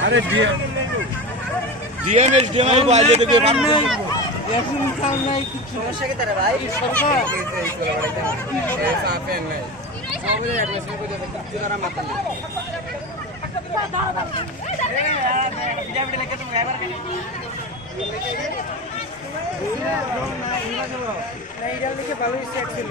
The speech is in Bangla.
अरे ডিএমএস ডিএমএস বাজে দেখে এখন কাম নাই কিছু সমস্যা কি তারা ভাই সরকার এই সাফে নাই সবরে অ্যাডমিশন করে দিতে কিছু তারা মাথা নেই ভিডিও লেখে তুমি ড্রাইভার কেন না ইনা চলো না ইনা লিখে ভালোই সেট ছিল